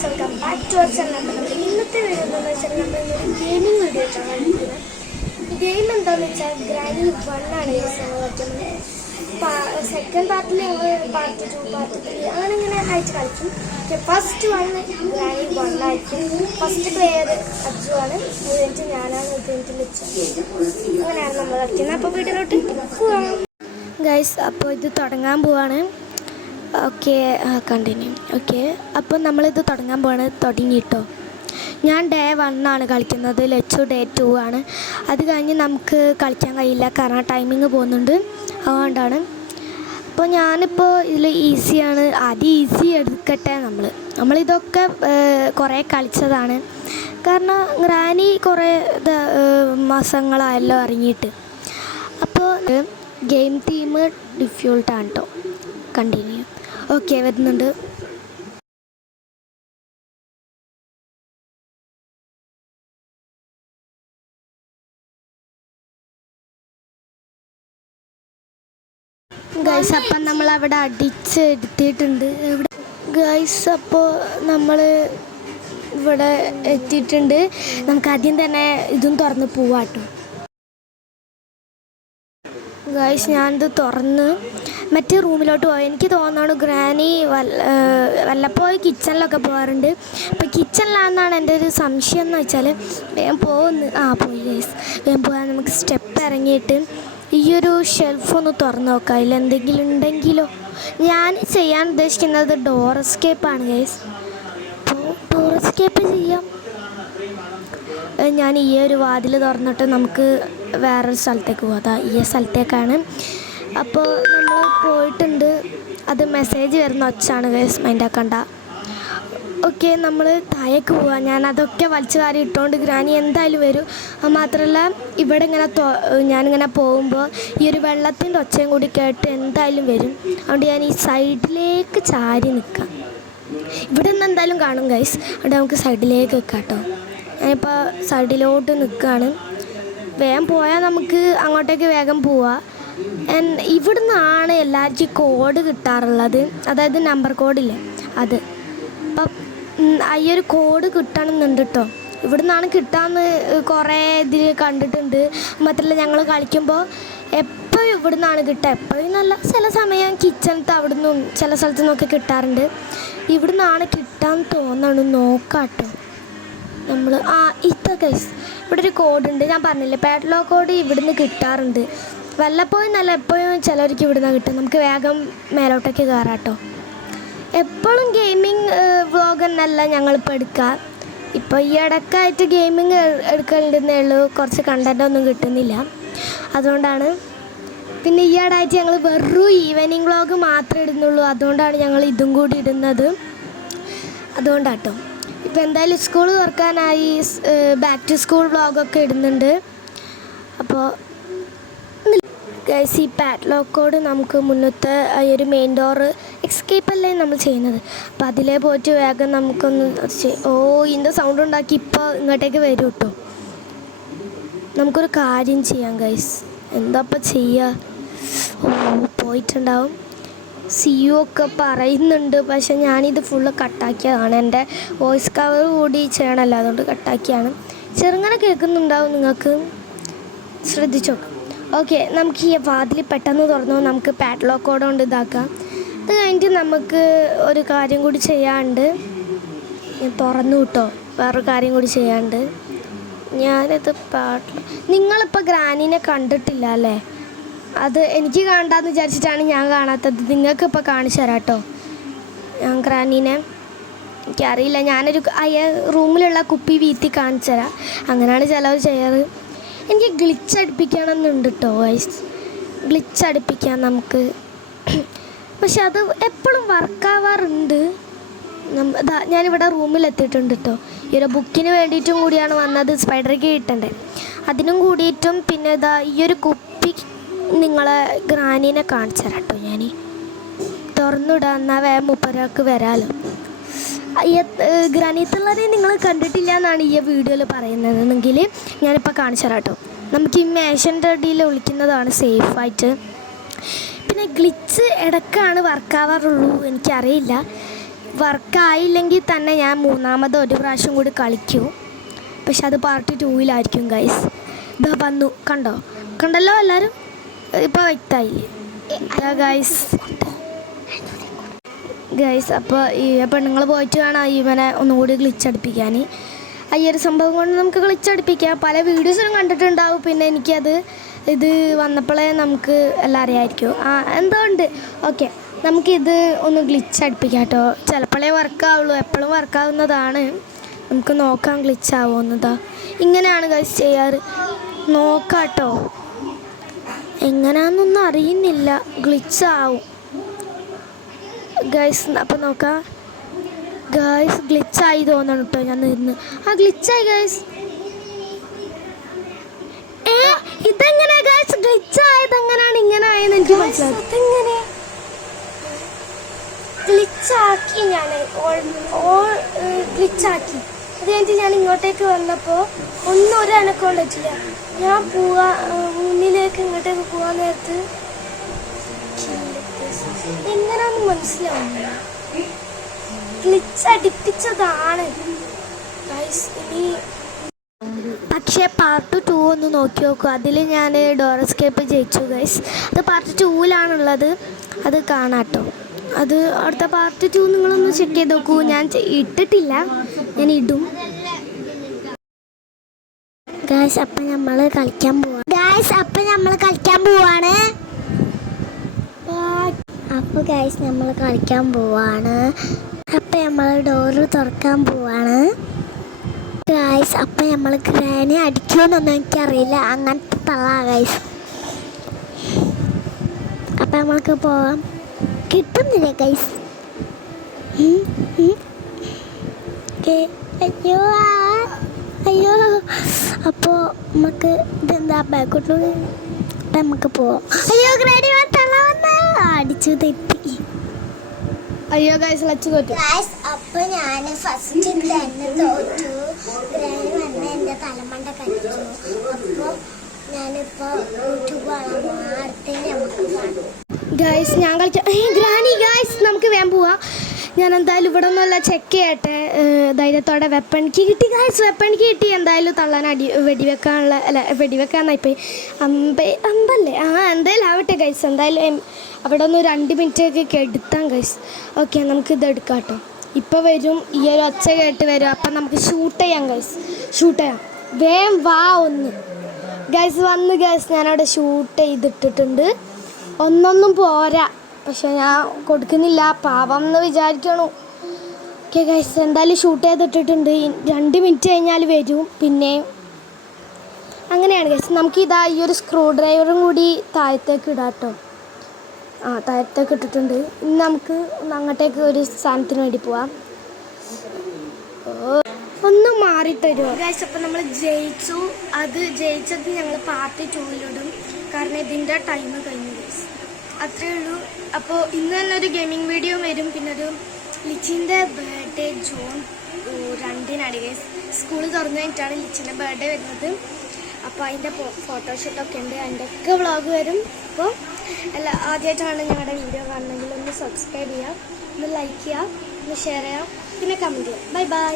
Guys welcome back to our channel. നമ്മുടെ ഇന്നത്തെ video എന്താണെന്ന് വെച്ചാൽ നമ്മളൊരു ഗെയിമിംഗ് വീഡിയോ ആയിട്ടാണ് കാണിക്കുന്നത്. ഗെയിം എന്താണെന്ന് വെച്ചാൽ ഗ്രാനി 1 ആണ് ഗൈസ് ഞങ്ങൾ കളിക്കുന്നത്. സെക്കൻഡ് പാർട്ടിൽ ഞങ്ങൾ പാർട്ട് 2 പാർട്ട് 3 അങ്ങനെ ഇങ്ങനെ ആയിട്ട് കളിക്കും. പക്ഷേ ഫസ്റ്റ് 1 ഗ്രാനി 1 ആയിരിക്കും. ഫസ്റ്റ് പ്ലെയർ അജു ആണ്, അത് കഴിഞ്ഞിട്ട് ഞാനാണ്, അത് കഴിഞ്ഞിട്ട് ലിച്ച. അങ്ങനെയാണ് നമ്മൾ കളിക്കുന്നത്. അപ്പോൾ വീഡിയോയിലോട്ട് പോവാം ഗൈസ്. അപ്പോൾ ഇത് തുടങ്ങാൻ പോവാണ്. Okay, continue. ഓക്കെ, അപ്പോൾ നമ്മളിത് തുടങ്ങാൻ പോവാണ്. തുടങ്ങിയിട്ടോ. ഞാൻ ഡേ 1 ആണ് കളിക്കുന്നത്, ലച്ചു ഡേ 2 ആണ്. അത് കഴിഞ്ഞ് നമുക്ക് കളിക്കാൻ കഴിയില്ല, കാരണം ടൈമിങ് പോകുന്നുണ്ട്, അതുകൊണ്ടാണ്. അപ്പോൾ ഞാനിപ്പോൾ ഇതിൽ ഈസിയാണ്, ആദ്യം ഈസി എടുക്കട്ടെ. നമ്മളിതൊക്കെ കുറേ കളിച്ചതാണ്, കാരണം ഗ്രാനി കുറേ മാസങ്ങളായല്ലോ ഇറങ്ങിയിട്ട്. അപ്പോൾ ഗെയിം തീം ഡിഫ്യൂൾട്ടാണ് കേട്ടോ. കണ്ടിന്യൂ. ഓക്കെ, വരുന്നുണ്ട്. ഗൈസ്, അപ്പം നമ്മളവിടെ അടിച്ചെടുത്തിട്ടുണ്ട് ഗൈസ്. അപ്പോൾ നമ്മൾ ഇവിടെ എത്തിയിട്ടുണ്ട്. നമുക്ക് ആദ്യം തന്നെ ഇതും തുറന്ന് പോവാട്ടോ ഗൈസ്. ഞാനിത് തുറന്ന് മറ്റേ റൂമിലോട്ട് പോയി. എനിക്ക് തോന്നുന്നു ഗ്രാനി വല്ലപ്പോഴും കിച്ചണിലൊക്കെ പോകാറുണ്ട്. അപ്പോൾ കിച്ചണിലാണെന്നാണ് എൻ്റെ ഒരു സംശയം. എന്ന് വെച്ചാൽ വേഗം പോയി ഗൈസ്, വേഗം പോകാൻ. നമുക്ക് സ്റ്റെപ്പ് ഇറങ്ങിയിട്ട് ഈ ഒരു ഷെൽഫൊന്ന് തുറന്ന് നോക്കാം, അതിൽ എന്തെങ്കിലും ഉണ്ടെങ്കിലോ. ഞാൻ ചെയ്യാൻ ഉദ്ദേശിക്കുന്നത് ഡോർ എസ്കേപ്പാണ് ഗൈസ്. അപ്പോൾ ഡോർ എസ്കേപ്പ് ചെയ്യാം. ഞാൻ ഈ ഒരു വാതിൽ തുറന്നിട്ട് നമുക്ക് വേറൊരു സ്ഥലത്തേക്ക് പോകാം. അതാ ഈ സ്ഥലത്തേക്കാണ്. അപ്പോൾ നമ്മൾ പോയിട്ടുണ്ട്. അത് മെസ്സേജ് വരുന്ന ഒച്ചാണ് ഗൈസ്, മൈൻഡ് ആക്കണ്ട. ഓക്കെ, നമ്മൾ താഴേക്ക് പോവാം. ഞാൻ അതൊക്കെ വലിച്ചു വാരി ഇട്ടുകൊണ്ട് ഗ്രാനി എന്തായാലും വരും. അത് മാത്രമല്ല, ഇവിടെ ഇങ്ങനെ ഞാനിങ്ങനെ പോകുമ്പോൾ ഈ ഒരു വെള്ളത്തിൻ്റെ ഒച്ചയും കൂടി കേട്ട് എന്തായാലും വരും. അതുകൊണ്ട് ഞാൻ ഈ സൈഡിലേക്ക് ചാരി നിൽക്കാം. ഇവിടെ നിന്ന് എന്തായാലും കാണും ഗൈസ്, അതുകൊണ്ട് നമുക്ക് സൈഡിലേക്ക് വെക്കാം കേട്ടോ. ഞാനിപ്പോൾ സൈഡിലോട്ട് നിൽക്കുകയാണ്. വേഗം പോയാൽ നമുക്ക് അങ്ങോട്ടേക്ക് വേഗം പോവാം. ഇവിടെ നിന്നാണ് എല്ലാവർക്കും കോഡ് കിട്ടാറുള്ളത്, അതായത് നമ്പർ കോഡില്ലേ അത്. അപ്പം ഈ ഒരു കോഡ് കിട്ടണമെന്നുണ്ട് കേട്ടോ. ഇവിടെ നിന്നാണ് കിട്ടാമെന്ന് കുറേ ഇതിൽ കണ്ടിട്ടുണ്ട്. മാത്രമല്ല, ഞങ്ങൾ കളിക്കുമ്പോൾ എപ്പോഴും ഇവിടെ നിന്നാണ് കിട്ടുക. എപ്പോഴും നല്ല ചില സമയം കിച്ചണത്തെ അവിടെ നിന്നും ചില സ്ഥലത്തു നിന്നൊക്കെ കിട്ടാറുണ്ട്. ഇവിടെ നിന്നാണ് കിട്ടാൻ തോന്നണം. നോക്കാം കേട്ടോ. നമ്മൾ ഇതൊക്കെ ഇവിടെ ഒരു കോഡുണ്ട്. ഞാൻ പറഞ്ഞില്ലേ, പാഡ്ലോക്ക് കോഡ് ഇവിടുന്ന് കിട്ടാറുണ്ട്. വല്ലപ്പോഴും നല്ല എപ്പോഴും ചിലവർക്ക് ഇവിടുന്ന് കിട്ടും. നമുക്ക് വേഗം മേലോട്ടേക്ക് കയറാം കേട്ടോ. എപ്പോഴും ഗെയിമിങ് വ്ളോഗ് എന്നല്ല ഞങ്ങളിപ്പോൾ എടുക്കുക. ഇപ്പോൾ ഈ ഇടയ്ക്കായിട്ട് ഗെയിമിങ് എടുക്കലുണ്ടെന്നേ ഉള്ളൂ, കുറച്ച് കണ്ടൻറ്റൊന്നും കിട്ടുന്നില്ല, അതുകൊണ്ടാണ്. പിന്നെ ഈ ഇടയായിട്ട് ഞങ്ങൾ വെറും ഈവനിങ് വ്ളോഗ് മാത്രമേ ഇടുന്നുള്ളൂ, അതുകൊണ്ടാണ് ഞങ്ങൾ ഇതും കൂടി ഇടുന്നത്. അതുകൊണ്ടാട്ടോ. ഇപ്പോൾ എന്തായാലും സ്കൂൾ തുറക്കാനായി ബാക്ക് ടു സ്കൂൾ വ്ളോഗൊക്കെ ഇടുന്നുണ്ട്. അപ്പോൾ ഗൈസ്, ഈ പാഡ്ലോക്ക് കോഡ് നമുക്ക് മുന്നത്തെ ഈ ഒരു മെയിൻ ഡോറ് എസ്കേപ്പ് അല്ലേ നമ്മൾ ചെയ്യുന്നത്. അപ്പോൾ അതിലേ പോയിട്ട് വേഗം നമുക്കൊന്ന് ഇതിൻ്റെ സൗണ്ട് ഉണ്ടാക്കി ഇപ്പോൾ ഇങ്ങോട്ടേക്ക് വരും കേട്ടോ. നമുക്കൊരു കാര്യം ചെയ്യാം ഗൈസ്. എന്താ ഇപ്പം ചെയ്യുക? പോയിട്ടുണ്ടാവും. സിയു ഒക്കെ പറയുന്നുണ്ട്, പക്ഷെ ഞാനിത് ഫുള്ള് കട്ടാക്കിയതാണ്. എൻ്റെ വോയിസ് കവർ കൂടി ചെയ്യണമല്ലോ, അതുകൊണ്ട് കട്ടാക്കിയാണ്. ചെറുങ്ങനെ കേൾക്കുന്നുണ്ടാവും, നിങ്ങൾക്ക് ശ്രദ്ധിച്ചോ. ഓക്കെ, നമുക്ക് ഈ വാതിൽ പെട്ടെന്ന് തുറന്നു. നമുക്ക് പാഡ്ലോക്ക് കോഡ് കൊണ്ട് ഇതാക്കാം. അത് കഴിഞ്ഞിട്ട് നമുക്ക് ഒരു കാര്യം കൂടി ചെയ്യാണ്ട്. ഞാൻ തുറന്നു കിട്ടോ, വേറൊരു കാര്യം കൂടി ചെയ്യാണ്ട്. ഞാനിത് നിങ്ങളിപ്പോൾ ഗ്രാനിനെ കണ്ടിട്ടില്ല അല്ലേ? അത് എനിക്ക് കാണണ്ടെന്ന് വിചാരിച്ചിട്ടാണ് ഞാൻ കാണാത്തത്. നിങ്ങൾക്ക് ഇപ്പോൾ കാണിച്ചു തരാം കേട്ടോ. ഞാൻ ഗ്രാനീനെ എനിക്കറിയില്ല. ഞാനൊരു റൂമിലുള്ള കുപ്പി വീത്തി കാണിച്ചു തരാം. അങ്ങനെയാണ് ചിലവർ ചെയ്യാറ്. എനിക്ക് ഗ്ലിച്ച് അടുപ്പിക്കണമെന്നുണ്ട് കേട്ടോ വൈസ്. ഗ്ലിച്ച് അടുപ്പിക്കാം നമുക്ക്, പക്ഷെ അത് എപ്പോഴും വർക്കാവാറുണ്ട്. ഞാനിവിടെ റൂമിലെത്തിയിട്ടുണ്ട് കേട്ടോ. ഈ ഒരു ബുക്കിന് വേണ്ടിയിട്ടും കൂടിയാണ് വന്നത്, സ്പൈഡർക്ക് കിട്ടണ്ടേ, അതിനും കൂടിയിട്ടും. പിന്നെ ഈ ഒരു കുപ്പി നിങ്ങളെ ഗ്രാനീനെ കാണിച്ചു തരാം കേട്ടോ. ഞാൻ തുറന്നിടാം, എന്നാൽ വേഗം മുപ്പരാൾക്ക് വരാമല്ലോ. ഗ്രാനീത്തുള്ളവരെ നിങ്ങൾ കണ്ടിട്ടില്ല എന്നാണ് ഈ വീഡിയോയിൽ പറയുന്നതെങ്കിൽ ഞാനിപ്പോൾ കാണിച്ചു തരാം കേട്ടോ. നമുക്ക് ഈ മേശൻ്റെ അടിയിൽ വിളിക്കുന്നതാണ് സേഫായിട്ട്. പിന്നെ ഗ്ലിച്ച് ഇടയ്ക്കാണ് വർക്കാവാറുള്ളൂ, എനിക്കറിയില്ല. വർക്കായില്ലെങ്കിൽ തന്നെ ഞാൻ മൂന്നാമത് ഒരു പ്രാവശ്യം കൂടി കളിക്കും. പക്ഷെ അത് പാർട്ട് 2-ലായിരിക്കും ഗൈസ്. ഇതാ വന്നു, കണ്ടല്ലോ എല്ലാവരും, ഇപ്പോൾ വ്യക്തമായില്ലേ ഗൈസ്. അപ്പോൾ ഈ പെണ്ണുങ്ങൾ പോയിട്ട് വേണം ഇവനെ ഒന്നുകൂടി ഗ്ലിച്ചടിപ്പിക്കാൻ. ഈ ഒരു സംഭവം കൊണ്ട് നമുക്ക് ഗ്ലിച്ചടിപ്പിക്കാം. പല വീഡിയോസിലും കണ്ടിട്ടുണ്ടാവും. പിന്നെ ഇത് വന്നപ്പോഴേ നമുക്ക് എല്ലാം അറിയാമായിരിക്കും. എന്തുകൊണ്ട് ഓക്കെ, നമുക്കിത് ഒന്ന് ഗ്ലിച്ചടിപ്പിക്കാം കേട്ടോ. ചിലപ്പോഴേ വർക്കാവുള്ളൂ, എപ്പോഴും വർക്കാവുന്നതാണ്. നമുക്ക് നോക്കാം ഗ്ലിച്ചാവുന്നതാ. ഇങ്ങനെയാണ് ഗൈസ് ചെയ്യാറ്. നോക്കാം കേട്ടോ, എങ്ങനെയാണെന്നൊന്നും അറിയുന്നില്ല. ഗ്ലിച്ചാവും ഗൈസ്. അപ്പം നോക്കാം ഗൈസ്, ഗ്ലിച്ചായി തോന്നണം കേട്ടോ. ഞാൻ നിന്ന് ഗ്ലിച്ചായി ഗൈസ്. ഇതെങ്ങനെ ഗൈസ് ഗ്ലിച്ചായത്? എങ്ങനെയാണ് ഇങ്ങനെ ആയെന്ന് എനിക്ക് മനസ്സിലായി. ഇതെങ്ങനെ ഗ്ലിച്ചാക്കി ഞാൻ ഗ്ലിച്ചാക്കി. അത് കഴിഞ്ഞിട്ട് ഞാൻ ഇങ്ങോട്ടേക്ക് വന്നപ്പോൾ ഒരു അനക്കം കൊണ്ടിട്ടില്ല. ഞാൻ മുന്നിലേക്ക് ഇങ്ങോട്ടേക്ക് പോകാൻ നേരത്ത് എങ്ങനെയാണെന്ന് മനസ്സിലാവുന്നില്ല. ഗ്ലിച്ചടിപ്പിച്ചതാണ് ഗൈസ്. ഇനി പക്ഷേ പാർട്ട് 2 ഒന്ന് നോക്കി നോക്കൂ. അതിൽ ഞാൻ ഡോർ എസ്കേപ്പ് ജയിച്ചു ഗൈസ്. അത് പാർട്ട് 2-ലാണുള്ളത്, അത് കാണാട്ടോ. അത് അടുത്ത പാർട്ട് 2 നിങ്ങളൊന്ന് ചെക്ക് ചെയ്ത് നോക്കൂ. ഞാൻ ഇട്ടിട്ടില്ല, ഞാൻ ഇടും ഗൈസ്. അപ്പം നമ്മൾ കളിക്കാൻ പോവാണ് ഗൈസ്. അപ്പം നമ്മൾ കളിക്കാൻ പോവാണ്. അപ്പോൾ ഗൈസ് നമ്മൾ കളിക്കാൻ പോവാണ്. അപ്പം നമ്മൾ ഡോറ് തുറക്കാൻ പോവാണ് ഗൈസ്. അപ്പം നമ്മൾ ഗ്രാനി അടിക്കുമെന്നൊന്നും എനിക്കറിയില്ല, അങ്ങനത്തെ തള്ളാ ഗൈസ്. അപ്പം നമ്മൾക്ക് പോവാം. കിട്ടുന്നില്ല ഗൈസ്. അയ്യോ അപ്പോൾ നമുക്ക് ഇതെന്താ ബാക്കോട്ട്. അപ്പം നമുക്ക് പോവാം. അയ്യോ ഗ്രാനി അടിച്ചു തെറ്റി. അയ്യോ ഗൈസ് ലച്ചു തോറ്റു. അപ്പോൾ ഞാൻ ഫസ്റ്റ് തന്നെ തോറ്റു. ഗ്രാനി വന്ന് എൻ്റെ തലമണ്ട കഴിച്ചു. അപ്പോൾ ഞാനിപ്പോൾ യൂട്യൂബ് ഗൈസ് ഞാൻ കളിച്ച ഗ്രാനി ഗൈസ്. നമുക്ക് വേഗം പോവാം. ഞാൻ എന്തായാലും ഇവിടെ ഒന്നുമല്ല ചെക്ക് ചെയ്യട്ടെ. ധൈര്യത്തോടെ വെപ്പണിക്ക് കിട്ടി ഗൈസ്. വെപ്പണിക്ക് കിട്ടി. എന്തായാലും തള്ളാൻ വെടിവെക്കാന്നായിപ്പോയി. അമ്പല്ലേ എന്തായാലും ആവട്ടെ ഗൈസ്. എന്തായാലും അവിടെ ഒന്ന് 2 മിനിറ്റൊക്കെ കെടുത്താം ഗൈസ്. ഓക്കെ, നമുക്ക് ഇത് എടുക്കാം കേട്ടോ. ഇപ്പോൾ വരും, ഈ ഒരു ഒച്ച കേട്ട് വരും. അപ്പം നമുക്ക് ഷൂട്ട് ചെയ്യാം ഗൈസ്. ഷൂട്ട് ചെയ്യാം, വേഗം വാ ഒന്ന് ഗൈസ്. വന്ന് ഗൈസ് ഞാനവിടെ ഷൂട്ട് ചെയ്തിട്ടിട്ടുണ്ട്. ഒന്നൊന്നും പോരാ, പക്ഷെ ഞാൻ കൊടുക്കുന്നില്ല, പാവം എന്ന് വിചാരിക്കണു. ഓക്കെ ഗൈസ്, എന്തായാലും ഷൂട്ട് ചെയ്തിട്ടിട്ടുണ്ട്. 2 മിനിറ്റ് കഴിഞ്ഞാൽ വരും. പിന്നെ അങ്ങനെയാണ് ഗൈസ്. നമുക്കിതാ ഈ ഒരു സ്ക്രൂ ഡ്രൈവറും കൂടി താഴത്തേക്ക് ഇടാം കേട്ടോ. താഴത്തേക്ക് ഇട്ടിട്ടുണ്ട്. ഇനി നമുക്ക് അങ്ങോട്ടേക്ക് ഒരു സാധനത്തിന് വേണ്ടി പോവാം. ഒന്ന് മാറിത്തരുമോ ഗൈസ്? അപ്പം നമ്മൾ ജയിച്ചു. അത് ജയിച്ചത് ഞങ്ങൾ പാർട്ട് 2-ലിടും, കാരണം ഇതിൻ്റെ ടൈം കഴിഞ്ഞു ഗൈസ്. അത്രയേ ഉള്ളൂ. അപ്പോൾ ഇന്ന് തന്നെ ഒരു ഗെയിമിംഗ് വീഡിയോ വരും. പിന്നെ ഒരു ലിച്ചിൻ്റെ ബർത്ത്ഡേ ജൂൺ 2-നാണ് ഗൈസ്. സ്കൂൾ തുറന്നു കഴിഞ്ഞിട്ടാണ് ലിച്ചിൻ്റെ ബർത്ത്ഡേ വരുന്നത്. അപ്പോൾ അതിൻ്റെ ഫോട്ടോഷൂട്ടൊക്കെ ഉണ്ട്, അതിൻ്റെയൊക്കെ വ്ളോഗ് വരും. അപ്പോൾ ആദ്യമായിട്ടാണ് ഞങ്ങളുടെ വീഡിയോ കാണണമെങ്കിൽ ഒന്ന് സബ്സ്ക്രൈബ് ചെയ്യുക, ഒന്ന് ലൈക്ക് ചെയ്യുക, ഒന്ന് ഷെയർ ചെയ്യുക, പിന്നെ കമൻറ്റ് ചെയ്യുക. Bye bye.